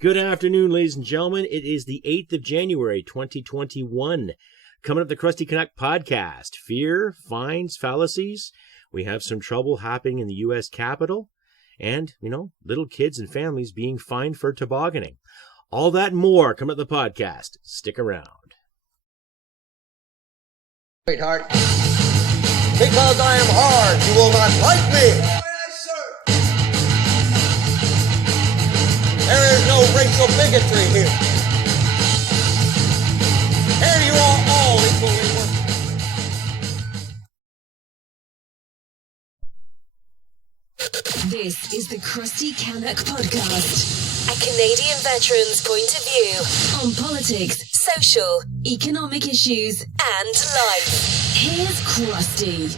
Good afternoon, ladies and gentlemen. It is the 8th of January, 2021. Coming up, the Crusty Canuck podcast. Fear, fines, fallacies. We have some trouble happening in the U.S. Capitol. And, little kids and families being fined for tobogganing. All that and more coming up the podcast. Stick around. Sweetheart, because I am hard, you will not like me. There is no racial bigotry here. Here you are all equally worthless. This is the Crusty Canuck podcast, a Canadian veteran's point of view on politics, social, economic issues, and life. Here's Crusty.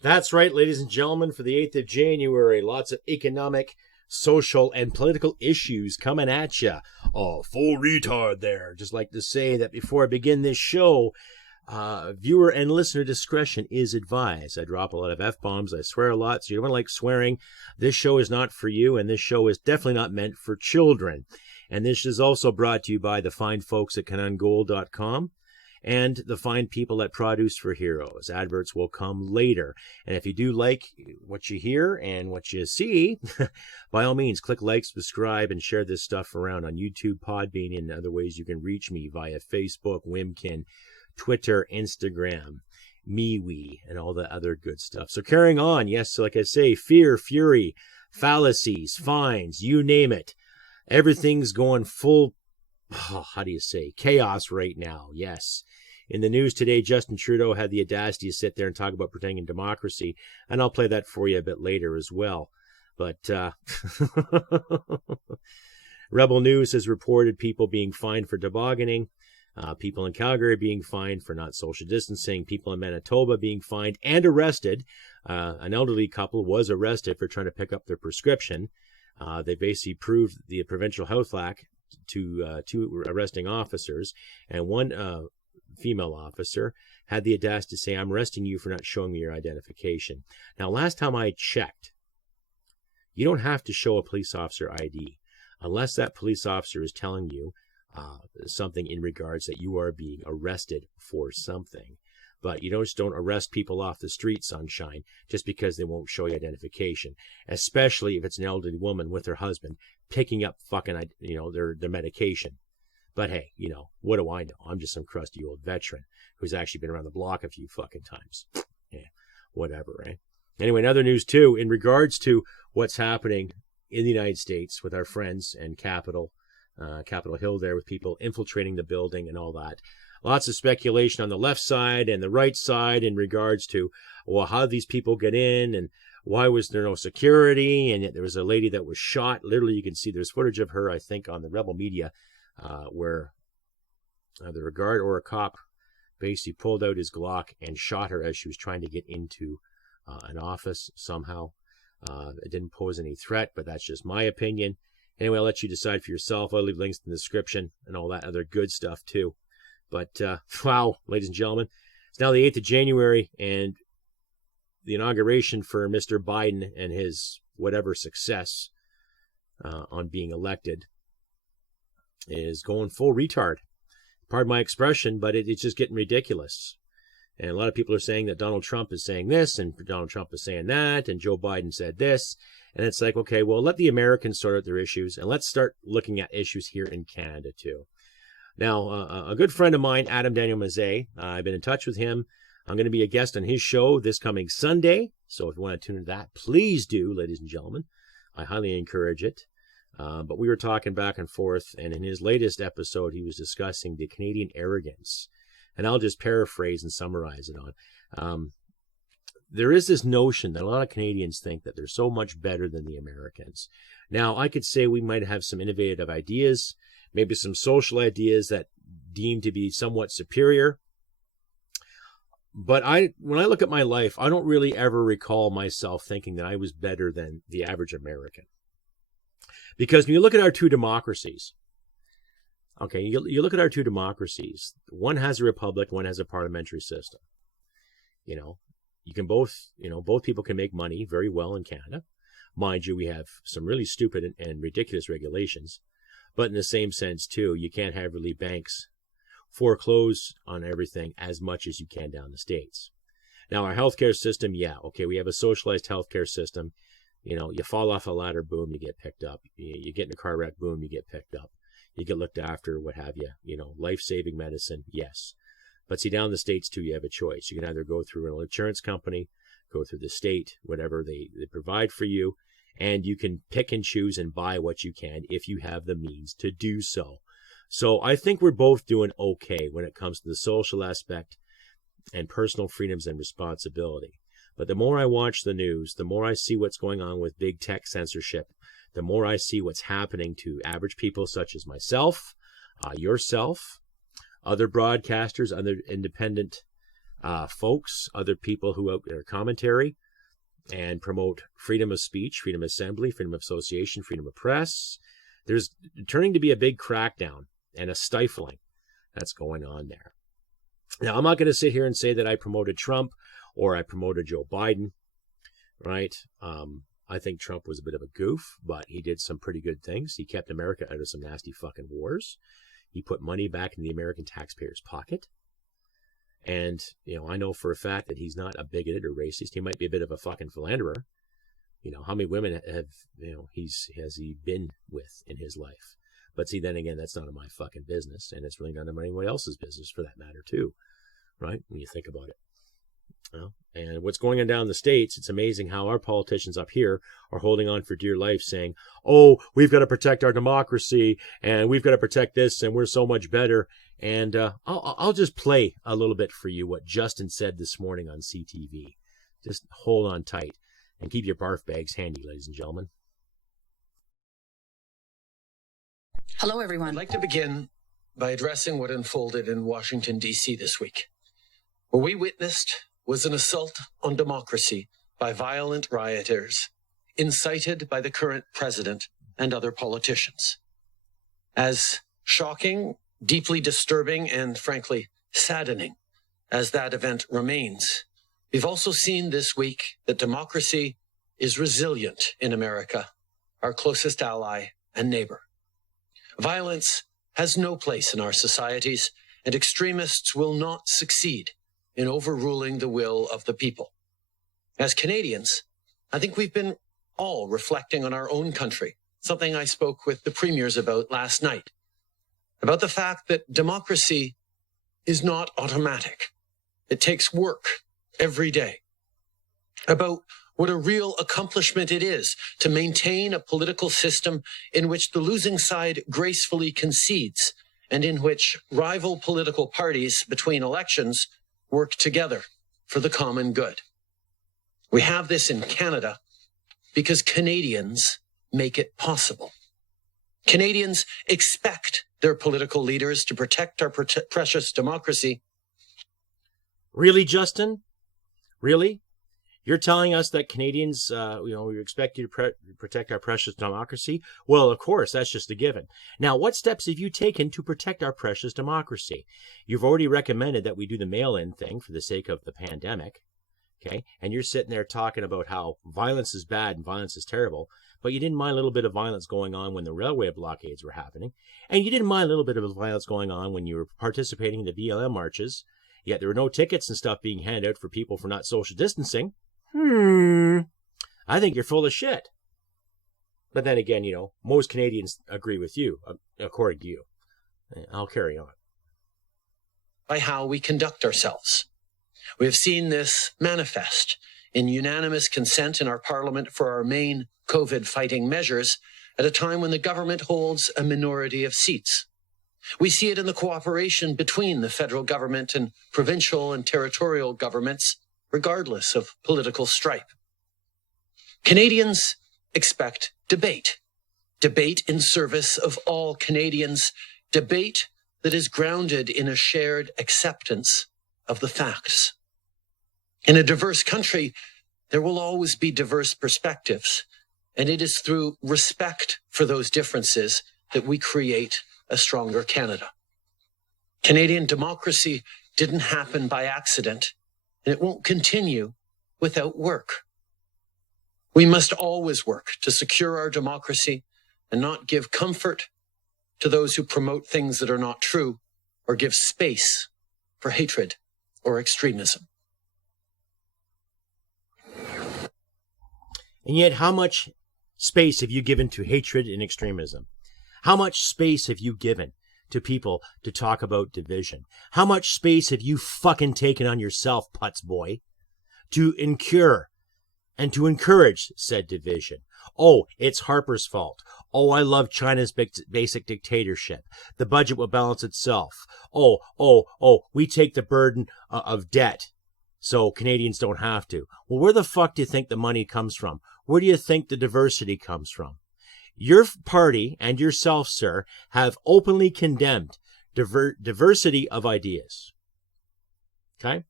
That's right, ladies and gentlemen, for the 8th of January, lots of economic, social, and political issues coming at you. Oh, full retard there. Just like to say that before I begin this show, viewer and listener discretion is advised. I drop a lot of F-bombs. I swear a lot, so you don't like swearing. This show is not for you, and this show is definitely not meant for children. And this is also brought to you by the fine folks at CanonGold.com. and the fine people at Produce for Heroes. Adverts will come later. And if you do like what you hear and what you see, by all means, click like, subscribe, and share this stuff around on YouTube, Podbean, and other ways you can reach me via Facebook, Wimkin, Twitter, Instagram, MeWe, and all the other good stuff. So carrying on, yes, like I say, fear, fury, fallacies, fines, you name it. Everything's going full, chaos right now, yes. In the news today, Justin Trudeau had the audacity to sit there and talk about protecting democracy, and I'll play that for you a bit later as well. But Rebel News has reported people being fined for tobogganing, people in Calgary being fined for not social distancing, people in Manitoba being fined and arrested. An elderly couple was arrested for trying to pick up their prescription. They basically proved the provincial health act to two arresting officers, and one female officer had the audacity to say, "I'm arresting you for not showing me your identification." Now, last time I checked, you don't have to show a police officer ID unless that police officer is telling you something in regards that you are being arrested for something. But you just don't arrest people off the street, sunshine, just because they won't show you identification, especially if it's an elderly woman with her husband picking up fucking, their medication. But hey, what do I know? I'm just some crusty old veteran who's actually been around the block a few fucking times. Yeah, whatever, right? Anyway, in other news too, in regards to what's happening in the United States with our friends and Capitol Hill there, with people infiltrating the building and all that. Lots of speculation on the left side and the right side in regards to, how did these people get in and why was there no security? And yet there was a lady that was shot. Literally, you can see there's footage of her, I think, on the Rebel Media, where either a guard or a cop basically pulled out his Glock and shot her as she was trying to get into an office somehow. It didn't pose any threat, but that's just my opinion. Anyway, I'll let you decide for yourself. I'll leave links in the description and all that other good stuff too. But, wow, ladies and gentlemen, it's now the 8th of January, and the inauguration for Mr. Biden and his whatever success on being elected is going full retard. Pardon my expression, but it's just getting ridiculous. And a lot of people are saying that Donald Trump is saying this, and Donald Trump is saying that, and Joe Biden said this. And it's like, okay, well, let the Americans sort out their issues, and let's start looking at issues here in Canada too. Now, a good friend of mine, Adam Daniel Mazet, I've been in touch with him. I'm going to be a guest on his show this coming Sunday. So if you want to tune into that, please do, ladies and gentlemen. I highly encourage it. But we were talking back and forth, and in his latest episode, he was discussing the Canadian arrogance. And I'll just paraphrase and summarize it on. There is this notion that a lot of Canadians think that they're so much better than the Americans. Now, I could say we might have some innovative ideas, maybe some social ideas that deem to be somewhat superior. But when I look at my life, I don't really ever recall myself thinking that I was better than the average American. Because when you look at our two democracies, okay, you look at our two democracies, one has a republic, one has a parliamentary system. You can both people can make money very well in Canada. Mind you, we have some really stupid and ridiculous regulations. But in the same sense, too, you can't have really banks foreclose on everything as much as you can down the States. Now, our healthcare system, we have a socialized healthcare system. You fall off a ladder, boom, you get picked up. You get in a car wreck, boom, you get picked up. You get looked after, what have you. Life-saving medicine, yes. But see, down in the States, too, you have a choice. You can either go through an insurance company, go through the state, whatever they provide for you, and you can pick and choose and buy what you can if you have the means to do so. So I think we're both doing okay when it comes to the social aspect and personal freedoms and responsibility. But the more I watch the news, the more I see what's going on with big tech censorship, the more I see what's happening to average people such as myself, yourself, other broadcasters, other independent folks, other people who out there commentary and promote freedom of speech, freedom of assembly, freedom of association, freedom of press. There's turning to be a big crackdown and a stifling that's going on there. Now, I'm not going to sit here and say that I promoted Trump or I promoted Joe Biden, right? I think Trump was a bit of a goof, but he did some pretty good things. He kept America out of some nasty fucking wars. He put money back in the American taxpayer's pocket. And, I know for a fact that he's not a bigoted or racist. He might be a bit of a fucking philanderer. How many women has he been with in his life? But see, then again, that's none of my fucking business. And it's really none of anyone else's business for that matter, too. Right? When you think about it. And what's going on down in the States, it's amazing how our politicians up here are holding on for dear life saying, we've got to protect our democracy and we've got to protect this and we're so much better. And I'll just play a little bit for you what Justin said this morning on CTV. Just hold on tight and keep your barf bags handy, ladies and gentlemen. Hello, everyone. I'd like to begin by addressing what unfolded in Washington, D.C. this week. What we witnessed was an assault on democracy by violent rioters, incited by the current president and other politicians. As shocking, deeply disturbing, and frankly, saddening as that event remains, we've also seen this week that democracy is resilient in America, our closest ally and neighbor. Violence has no place in our societies, and extremists will not succeed in overruling the will of the people. As Canadians, I think we've been all reflecting on our own country, something I spoke with the premiers about last night, about the fact that democracy is not automatic. It takes work every day, about what a real accomplishment it is to maintain a political system in which the losing side gracefully concedes and in which rival political parties between elections work together for the common good. We have this in Canada because Canadians make it possible. Canadians expect their political leaders to protect our precious democracy. Really, Justin? Really? You're telling us that Canadians, we expect you to protect our precious democracy? Well, of course, that's just a given. Now, what steps have you taken to protect our precious democracy? You've already recommended that we do the mail-in thing for the sake of the pandemic, okay? And you're sitting there talking about how violence is bad and violence is terrible, but you didn't mind a little bit of violence going on when the railway blockades were happening, and you didn't mind a little bit of violence going on when you were participating in the BLM marches, yet there were no tickets and stuff being handed out for people for not social distancing. I think you're full of shit. But then again, most Canadians agree with you, according to you. I'll carry on. By how we conduct ourselves. We have seen this manifest in unanimous consent in our Parliament for our main COVID fighting measures at a time when the government holds a minority of seats. We see it in the cooperation between the federal government and provincial and territorial governments, regardless of political stripe. Canadians expect debate. Debate in service of all Canadians. Debate that is grounded in a shared acceptance of the facts. In a diverse country, there will always be diverse perspectives, and it is through respect for those differences that we create a stronger Canada. Canadian democracy didn't happen by accident, and it won't continue without work. We must always work to secure our democracy and not give comfort to those who promote things that are not true or give space for hatred or extremism. And yet, how much space have you given to hatred and extremism? How much space have you given to people to talk about division? How much space have you fucking taken on yourself, putz boy, to incur and to encourage said division? Oh, it's Harper's fault. Oh, I love China's basic dictatorship. The budget will balance itself. Oh, we take the burden of debt so Canadians don't have to. Well, where the fuck do you think the money comes from? Where do you think the diversity comes from? Your party and yourself, sir, have openly condemned diversity of ideas. Okay?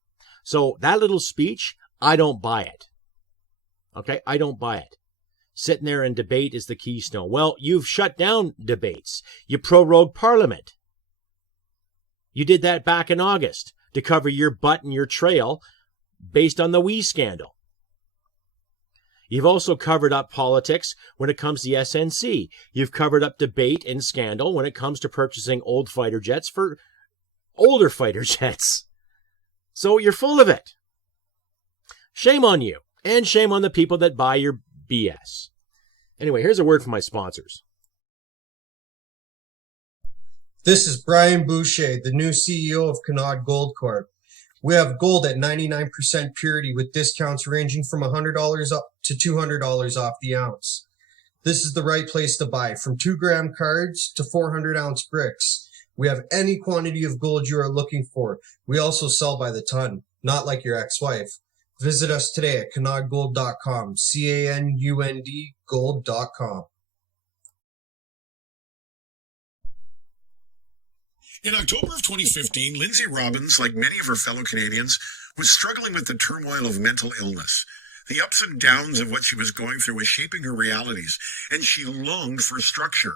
So that little speech, I don't buy it. Okay? I don't buy it. Sitting there and debate is the keystone. Well, you've shut down debates. You prorogued Parliament. You did that back in August to cover your butt and your trail based on the WE scandal. You've also covered up politics when it comes to the SNC. You've covered up debate and scandal when it comes to purchasing old fighter jets for older fighter jets. So you're full of it. Shame on you. And shame on the people that buy your BS. Anyway, here's a word from my sponsors. This is Brian Boucher, the new CEO of Canuck Gold Corp. We have gold at 99% purity with discounts ranging from $100 up to $200 off the ounce. This is the right place to buy, from 2-gram cards to 400-ounce bricks. We have any quantity of gold you are looking for. We also sell by the ton, not like your ex-wife. Visit us today at canundgold.com, C-A-N-U-N-D gold.com. In October of 2015, Lindsay Robbins, like many of her fellow Canadians, was struggling with the turmoil of mental illness. The ups and downs of what she was going through was shaping her realities, and she longed for structure.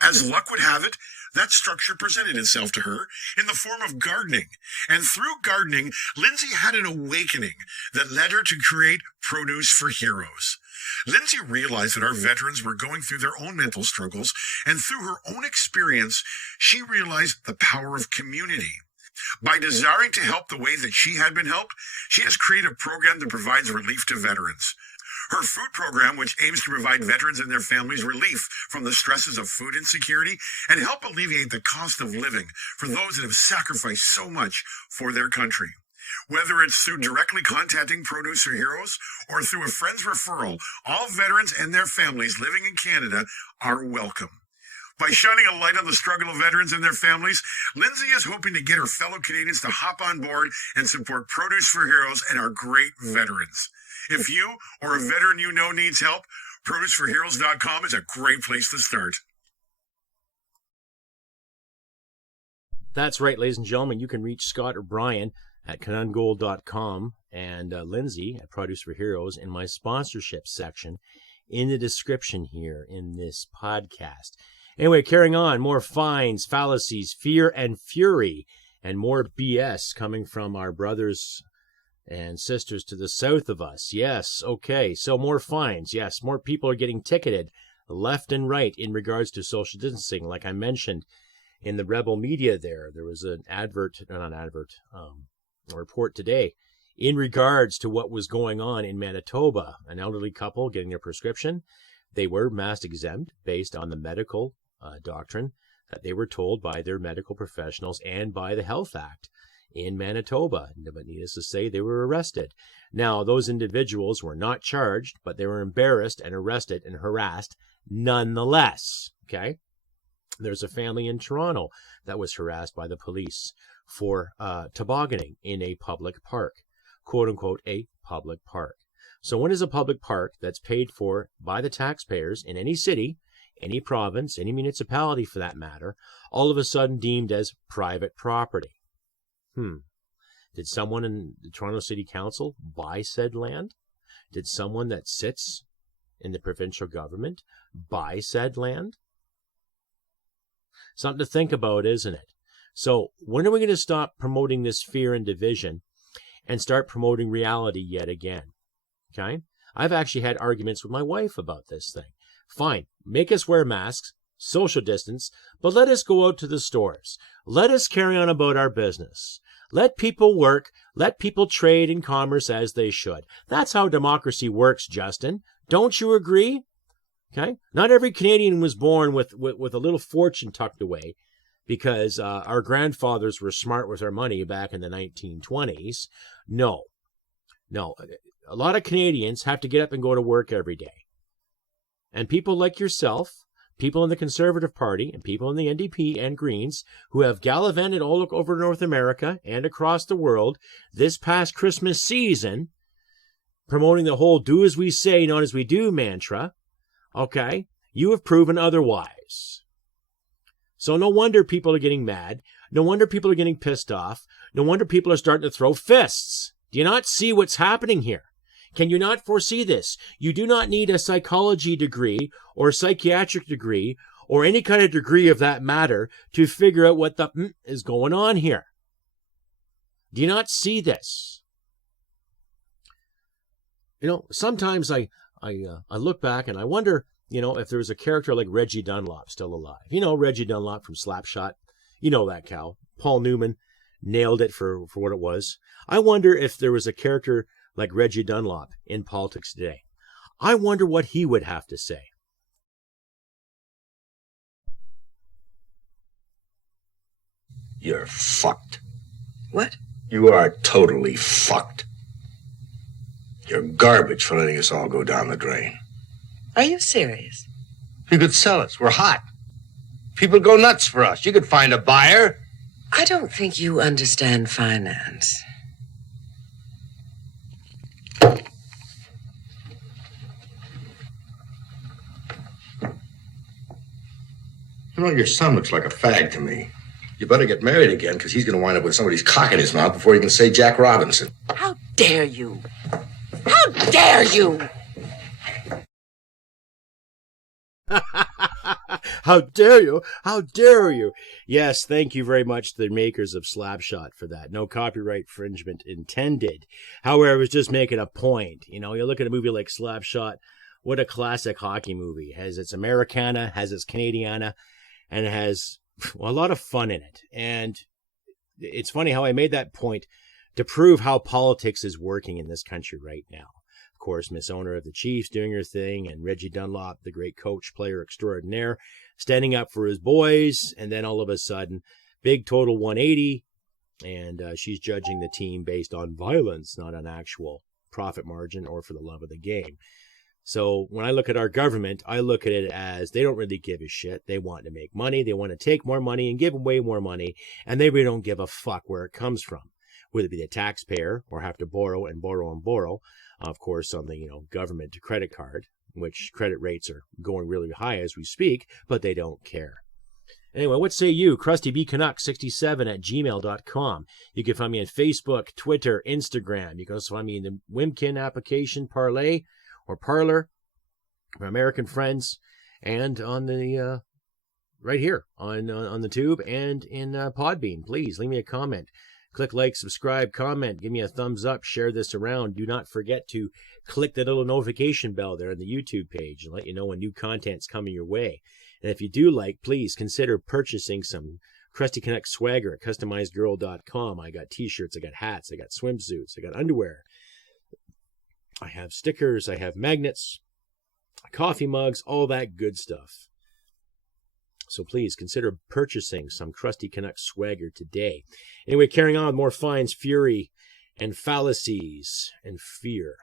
As luck would have it, that structure presented itself to her in the form of gardening. And through gardening, Lindsay had an awakening that led her to create Produce for Heroes. Lindsay realized that our veterans were going through their own mental struggles, and through her own experience, she realized the power of community. By desiring to help the way that she had been helped, she has created a program that provides relief to veterans. Her food program, which aims to provide veterans and their families relief from the stresses of food insecurity and help alleviate the cost of living for those that have sacrificed so much for their country. Whether it's through directly contacting Produce for Heroes or through a friend's referral, all veterans and their families living in Canada are welcome. By shining a light on the struggle of veterans and their families, Lindsay is hoping to get her fellow Canadians to hop on board and support Produce for Heroes and our great veterans. If you or a veteran you know needs help, ProduceForHeroes.com is a great place to start. That's right, ladies and gentlemen. You can reach Scott or Brian at canundgold.com and Lindsay at Produce for Heroes in my sponsorship section in the description here in this podcast. Anyway, carrying on, more fines, fallacies, fear and fury, and more BS coming from our brothers and sisters to the south of us. Yes, okay, so more fines. Yes, more people are getting ticketed left and right in regards to social distancing. Like I mentioned in the Rebel media there was a report today in regards to what was going on in Manitoba. An elderly couple getting their prescription. They were mask exempt based on the medical doctrine that they were told by their medical professionals and by the Health Act in Manitoba. But needless to say, they were arrested. Now, those individuals were not charged, but they were embarrassed and arrested and harassed nonetheless. Okay? There's a family in Toronto that was harassed by the police for tobogganing in a public park, quote unquote, a public park. So when is a public park that's paid for by the taxpayers in any city, any province, any municipality for that matter, all of a sudden deemed as private property? Did someone in the Toronto City Council buy said land? Did someone that sits in the provincial government buy said land? Something to think about, isn't it? So when are we going to stop promoting this fear and division and start promoting reality yet again? Okay? I've actually had arguments with my wife about this thing. Fine, make us wear masks, social distance, but let us go out to the stores. Let us carry on about our business. Let people work. Let people trade in commerce as they should. That's how democracy works, Justin. Don't you agree? Okay. Not every Canadian was born with a little fortune tucked away because our grandfathers were smart with their money back in the 1920s. No. A lot of Canadians have to get up and go to work every day. And people like yourself, people in the Conservative Party and people in the NDP and Greens who have gallivanted all over North America and across the world this past Christmas season, promoting the whole do as we say, not as we do mantra, okay, you have proven otherwise. So no wonder people are getting mad. No wonder people are getting pissed off. No wonder people are starting to throw fists. Do you not see what's happening here? Can you not foresee this? You do not need a psychology degree or a psychiatric degree or any kind of degree of that matter to figure out what the is going on here. Do you not see this? You know, sometimes I look back and I wonder, you know, if there was a character like Reggie Dunlop still alive. You know, Reggie Dunlop from Slapshot. You know that cow. Paul Newman nailed it for what it was. I wonder if there was a character like Reggie Dunlop in politics today. I wonder what he would have to say. You're fucked. What? You are totally fucked. You're garbage for letting us all go down the drain. Are you serious? You could sell us. We're hot. People go nuts for us. You could find a buyer. I don't think you understand finance. You know, your son looks like a fag to me. You better get married again, because he's going to wind up with somebody's cock in his mouth before he can say Jack Robinson. How dare you? How dare you? How dare you? How dare you? Yes, thank you very much to the makers of Slapshot for that. No copyright infringement intended. However, I was just making a point. You know, you look at a movie like Slapshot, what a classic hockey movie. It has its Americana, has its Canadiana, and it has a lot of fun in it. And it's funny how I made that point to prove how politics is working in this country right now. Of course, Miss Owner of the Chiefs doing her thing, and Reggie Dunlop, the great coach, player extraordinaire, standing up for his boys, and then all of a sudden, big total 180, and she's judging the team based on violence, not on actual profit margin or for the love of the game. So when I look at our government, I look at it as they don't really give a shit. They want to make money. They want to take more money and give away more money, and they really don't give a fuck where it comes from, whether it be the taxpayer or have to borrow and borrow and borrow, of course, on the government to credit card, which credit rates are going really high as we speak, but they don't care. Anyway, what say you? CrustyBCanuck67@gmail.com. You can find me on Facebook, Twitter, Instagram. You can also find me in the Wimkin application, Parlay, or Parlor, for American friends, and on the right here on the tube and in Podbean. Please leave me a comment. Click like, subscribe, comment, give me a thumbs up, share this around. Do not forget to click the little notification bell there on the YouTube page and let you know when new content's coming your way. And if you do like, please consider purchasing some Crusty Canuck swagger at customizedgirl.com. I got t-shirts, I got hats, I got swimsuits, I got underwear. I have stickers, I have magnets, coffee mugs, all that good stuff. So please consider purchasing some Crusty Canuck swagger today. Anyway, carrying on with more fines, fury, and fallacies, and fear.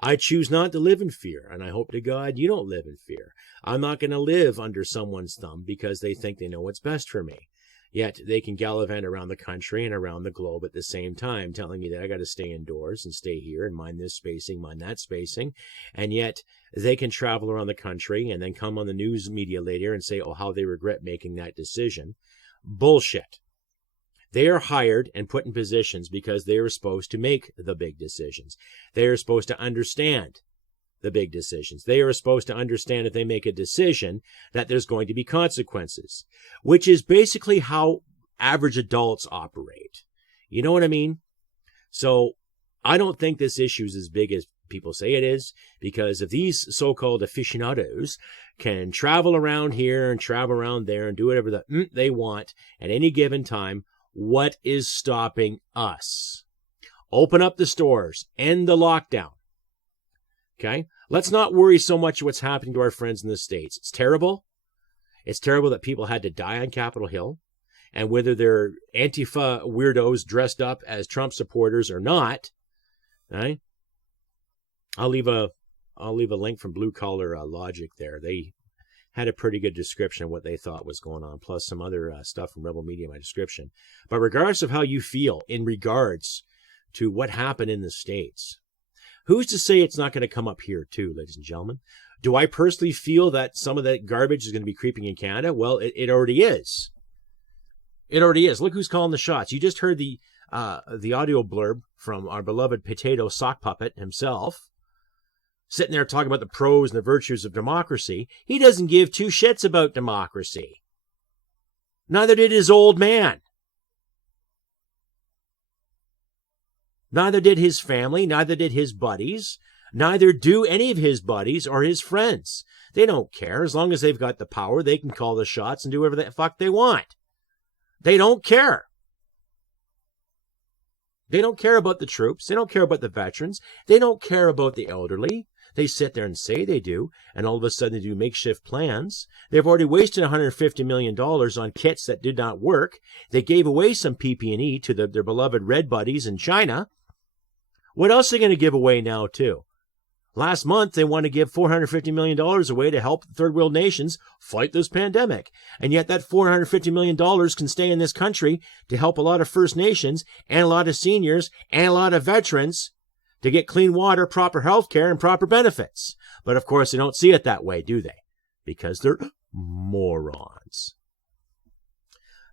I choose not to live in fear, and I hope to God you don't live in fear. I'm not going to live under someone's thumb because they think they know what's best for me. Yet they can gallivant around the country and around the globe at the same time, telling me that I got to stay indoors and stay here and mind this spacing, mind that spacing. And yet they can travel around the country and then come on the news media later and say, oh, how they regret making that decision. Bullshit. They are hired and put in positions because they are supposed to make the big decisions. They are supposed to understand the big decisions. They are supposed to understand if they make a decision that there's going to be consequences, which is basically how average adults operate. You know what I mean? So I don't think this issue is as big as people say it is, because if these so-called aficionados can travel around here and travel around there and do whatever they want at any given time, what is stopping us? Open up the stores, end the lockdown. Okay? Let's not worry so much what's happening to our friends in the States. It's terrible. It's terrible that people had to die on Capitol Hill. And whether they're Antifa weirdos dressed up as Trump supporters or not, right? I'll leave a link from Blue Collar Logic there. They had a pretty good description of what they thought was going on, plus some other stuff from Rebel Media in my description. But regardless of how you feel in regards to what happened in the States, who's to say it's not going to come up here too, ladies and gentlemen? Do I personally feel that some of that garbage is going to be creeping in Canada? Well, it already is. It already is. Look who's calling the shots. You just heard the audio blurb from our beloved potato sock puppet himself, sitting there talking about the pros and the virtues of democracy. He doesn't give two shits about democracy. Neither did his old man. Neither did his family. Neither did his buddies. Neither do any of his buddies or his friends. They don't care. As long as they've got the power, they can call the shots and do whatever the fuck they want. They don't care. They don't care about the troops. They don't care about the veterans. They don't care about the elderly. They sit there and say they do, and all of a sudden they do makeshift plans. They've already wasted $150 million on kits that did not work. They gave away some PP&E to their beloved red buddies in China. What else are they going to give away now, too? Last month, they want to give $450 million away to help third world nations fight this pandemic. And yet that $450 million can stay in this country to help a lot of First Nations and a lot of seniors and a lot of veterans to get clean water, proper health care, and proper benefits. But of course, they don't see it that way, do they? Because they're morons.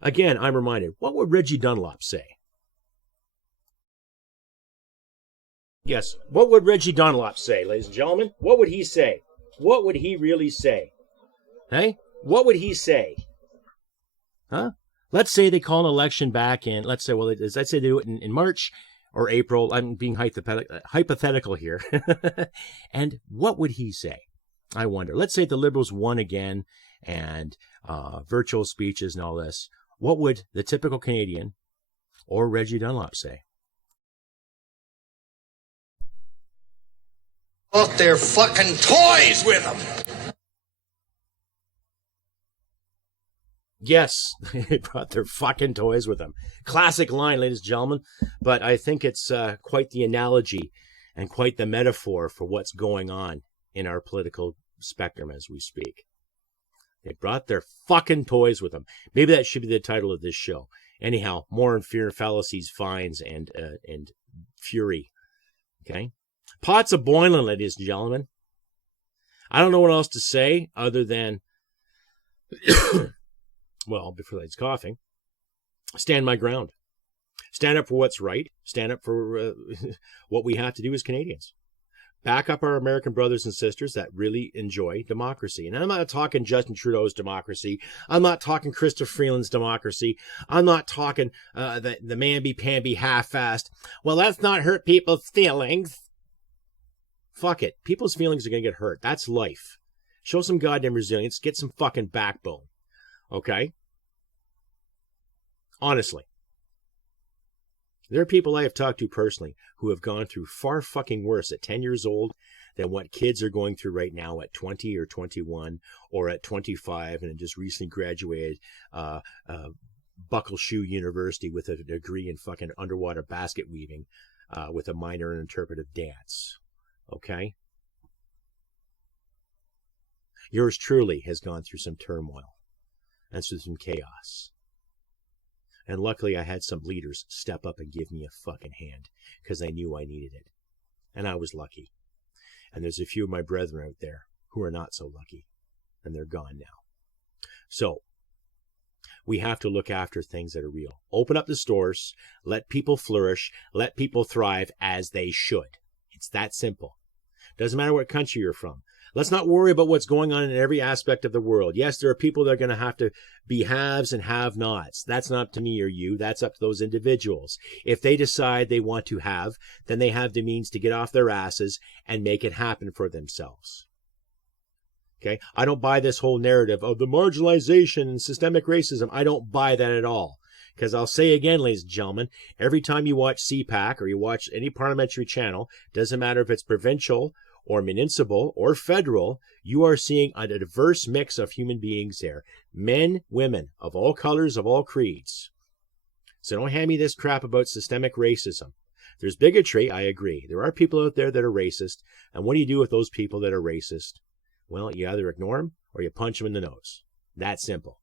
Again, I'm reminded, what would Reggie Dunlop say? Yes, what would Reggie Dunlop say, ladies and gentlemen? What would he say? What would he really say? Hey? What would he say? Huh? Let's say they call an election back in, let's say they do it in March or April. I'm being hypothetical here. And what would he say? I wonder. Let's say the Liberals won again and virtual speeches and all this. What would the typical Canadian or Reggie Dunlop say? Brought their fucking toys with them. Yes, they brought their fucking toys with them. Classic line, ladies and gentlemen. But I think it's quite the analogy and quite the metaphor for what's going on in our political spectrum as we speak. They brought their fucking toys with them. Maybe that should be the title of this show. Anyhow, more on fear, fallacies, fines, and fury. Okay? Pots are boiling, ladies and gentlemen. I don't know what else to say other than, well, before he's coughing, stand my ground. Stand up for what's right. Stand up for what we have to do as Canadians. Back up our American brothers and sisters that really enjoy democracy. And I'm not talking Justin Trudeau's democracy. I'm not talking Chrystia Freeland's democracy. I'm not talking the mamby-pamby half-assed. Well, let's not hurt people's feelings. Fuck it. People's feelings are going to get hurt. That's life. Show some goddamn resilience. Get some fucking backbone. Okay? Honestly. There are people I have talked to personally who have gone through far fucking worse at 10 years old than what kids are going through right now at 20 or 21 or at 25 and just recently graduated Buckle-Shoe University with a degree in fucking underwater basket weaving with a minor in interpretive dance. Okay? Yours truly has gone through some turmoil and through some chaos. And luckily I had some leaders step up and give me a fucking hand because they knew I needed it. And I was lucky. And there's a few of my brethren out there who are not so lucky. And they're gone now. So, we have to look after things that are real. Open up the stores. Let people flourish. Let people thrive as they should. It's that simple. Doesn't matter what country you're from. Let's not worry about what's going on in every aspect of the world. Yes, there are people that are going to have to be haves and have-nots. That's not up to me or you. That's up to those individuals. If they decide they want to have, then they have the means to get off their asses and make it happen for themselves. Okay? I don't buy this whole narrative of the marginalization and systemic racism. I don't buy that at all. Because I'll say again, ladies and gentlemen, every time you watch CPAC or you watch any parliamentary channel, doesn't matter if it's provincial or municipal or federal, you are seeing a diverse mix of human beings there. Men, women, of all colors, of all creeds. So don't hand me this crap about systemic racism. There's bigotry, I agree. There are people out there that are racist. And what do you do with those people that are racist? Well, you either ignore them or you punch them in the nose. That simple.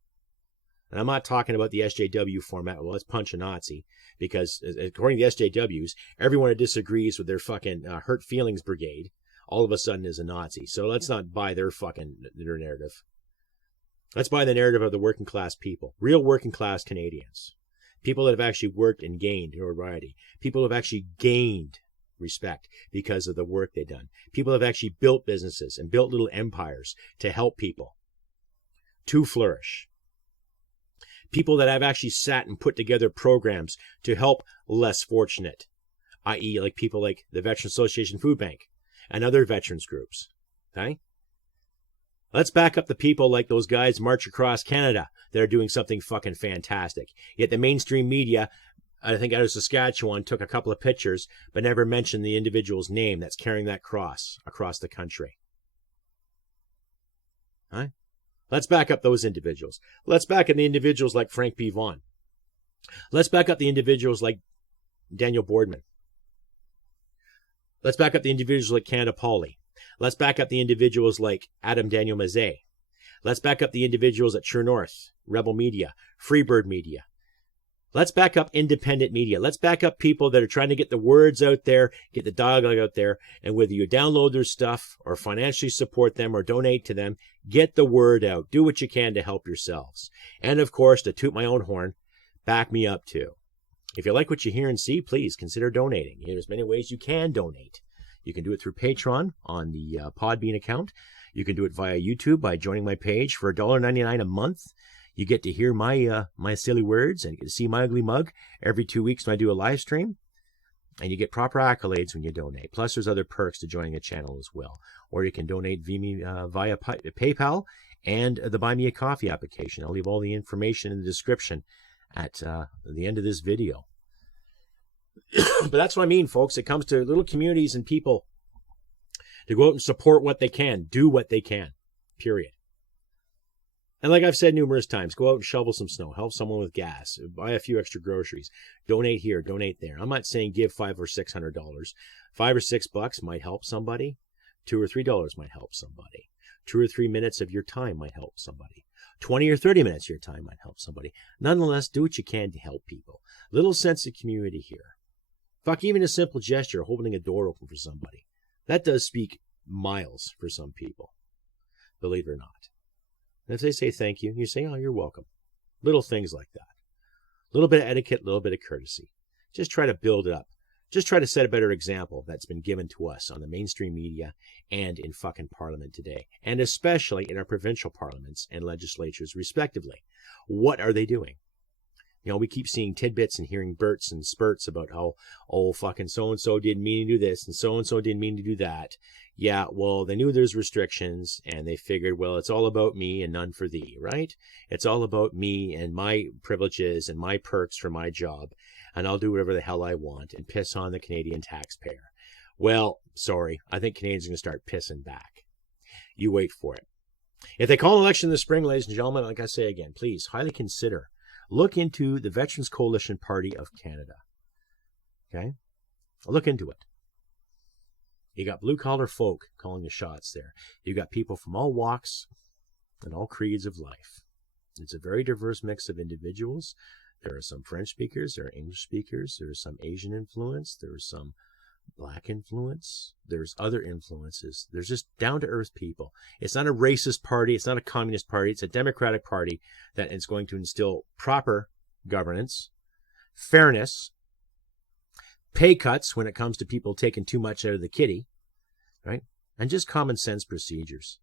And I'm not talking about the SJW format. Well, let's punch a Nazi. Because according to the SJWs, everyone who disagrees with their fucking hurt feelings brigade all of a sudden is a Nazi. So let's not buy their narrative. Let's buy the narrative of the working class people. Real working class Canadians. People that have actually worked and gained notoriety. People who have actually gained respect because of the work they've done. People have actually built businesses and built little empires to help people to flourish. People that have actually sat and put together programs to help less fortunate, i.e. like people like the Veteran Association Food Bank and other veterans groups. Okay? Let's back up the people like those guys March Across Canada that are doing something fucking fantastic. Yet the mainstream media, I think out of Saskatchewan, took a couple of pictures but never mentioned the individual's name that's carrying that cross across the country. Huh? Let's back up those individuals. Let's back up the individuals like Frank P. Vaughan. Let's back up the individuals like Daniel Boardman. Let's back up the individuals like Canada Polly. Let's back up the individuals like Adam Daniel Mazet. Let's back up the individuals at True North, Rebel Media, Freebird Media. Let's back up independent media. Let's back up people that are trying to get the words out there, get the dialogue out there, and whether you download their stuff or financially support them or donate to them, get the word out. Do what you can to help yourselves. And of course, to toot my own horn, back me up too. If you like what you hear and see, please consider donating. There's many ways you can donate. You can do it through Patreon on the Podbean account. You can do it via YouTube by joining my page for $1.99 a month. You get to hear my silly words and you get to see my ugly mug every 2 weeks when I do a live stream. And you get proper accolades when you donate. Plus, there's other perks to joining a channel as well. Or you can donate via PayPal and the Buy Me a Coffee application. I'll leave all the information in the description at the end of this video. But that's what I mean, folks. It comes to little communities and people to go out and support what they can, do what they can, period. And like I've said numerous times, go out and shovel some snow, help someone with gas, buy a few extra groceries, donate here, donate there. I'm not saying give $500 or $600. $5 or $6 might help somebody. $2 or $3 might help somebody. 2 or 3 minutes of your time might help somebody. 20 or 30 minutes of your time might help somebody. Nonetheless, do what you can to help people. Little sense of community here. Fuck, even a simple gesture, holding a door open for somebody. That does speak miles for some people. Believe it or not. And if they say thank you, you say, oh, you're welcome. Little things like that. A little bit of etiquette, a little bit of courtesy. Just try to build it up. Just try to set a better example that's been given to us on the mainstream media and in fucking Parliament today. And especially in our provincial parliaments and legislatures, respectively. What are they doing? You know, we keep seeing tidbits and hearing bursts and spurts about how, oh, fucking so-and-so didn't mean to do this and so-and-so didn't mean to do that. Yeah, well, they knew there's restrictions and they figured, well, it's all about me and none for thee, right? It's all about me and my privileges and my perks for my job. And I'll do whatever the hell I want and piss on the Canadian taxpayer. Well, sorry, I think Canadians are going to start pissing back. You wait for it. If they call an election this spring, ladies and gentlemen, like I say again, please highly consider. Look into the Veterans Coalition Party of Canada. Okay? Look into it. You got blue-collar folk calling the shots there. You got people from all walks and all creeds of life. It's a very diverse mix of individuals. There are some French speakers, there are English speakers, there is some Asian influence, there is some Black influence, there's other influences. There's just down-to-earth people. It's not a racist party, it's not a communist party, it's a democratic party that is going to instill proper governance, fairness, pay cuts when it comes to people taking too much out of the kitty, right? and just common sense procedures,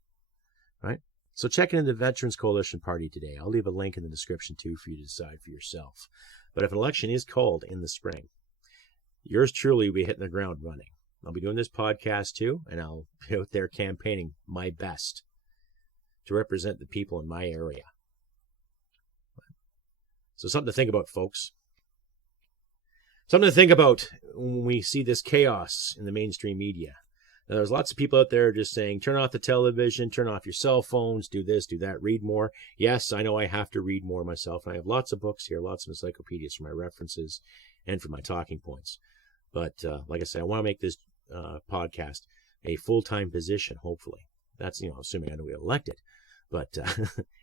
right? So check into the Veterans Coalition Party today. I'll leave a link in the description too for you to decide for yourself. But if an election is called in the spring, yours truly will be hitting the ground running. I'll be doing this podcast too, and I'll be out there campaigning my best to represent the people in my area. So something to think about, folks. Something to think about when we see this chaos in the mainstream media. Now, there's lots of people out there just saying, turn off the television, turn off your cell phones, do this, do that, read more. Yes, I know I have to read more myself. I have lots of books here, lots of encyclopedias for my references and for my talking points. But like I said, I want to make this podcast a full-time position, hopefully. That's, assuming I don't get elected. But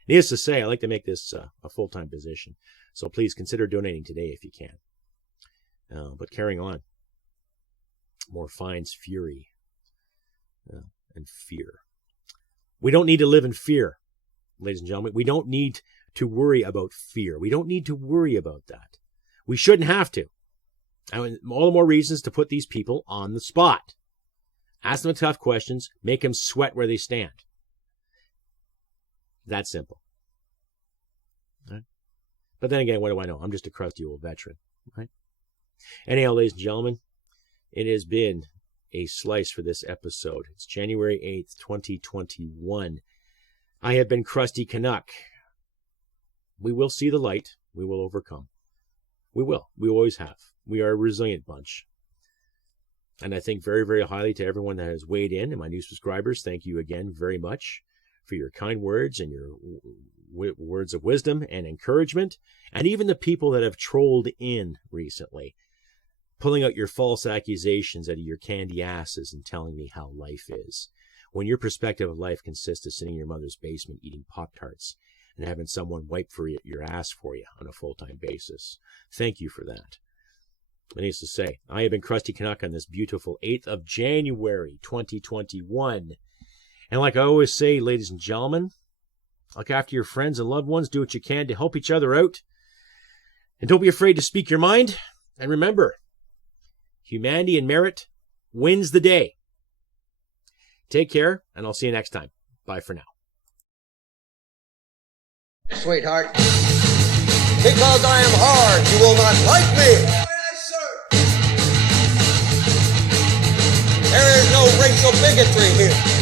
needless to say, I like to make this a full-time position. So please consider donating today if you can. But carrying on. More fines, fury, and fear. We don't need to live in fear, ladies and gentlemen. We don't need to worry about fear. We don't need to worry about that. We shouldn't have to. And all the more reasons to put these people on the spot. Ask them tough questions. Make them sweat where they stand. That simple. Right? But then again, what do I know? I'm just a crusty old veteran. Right? Anyhow, ladies and gentlemen, it has been a slice for this episode. It's January 8th, 2021. I have been Crusty Canuck. We will see the light. We will overcome. We will. We always have. We are a resilient bunch. And I think very, very highly to everyone that has weighed in, and my new subscribers. Thank you again very much for your kind words and your words of wisdom and encouragement. And even the people that have trolled in recently, pulling out your false accusations out of your candy asses and telling me how life is. When your perspective of life consists of sitting in your mother's basement eating Pop-Tarts and having someone wipe for your ass for you on a full-time basis. Thank you for that. Needless to say, I have been Crusty Canuck on this beautiful 8th of January, 2021. And like I always say, ladies and gentlemen, look after your friends and loved ones. Do what you can to help each other out. And don't be afraid to speak your mind. And remember, humanity and merit wins the day. Take care, and I'll see you next time. Bye for now. Sweetheart, because I am hard, you will not like me. There is no racial bigotry here.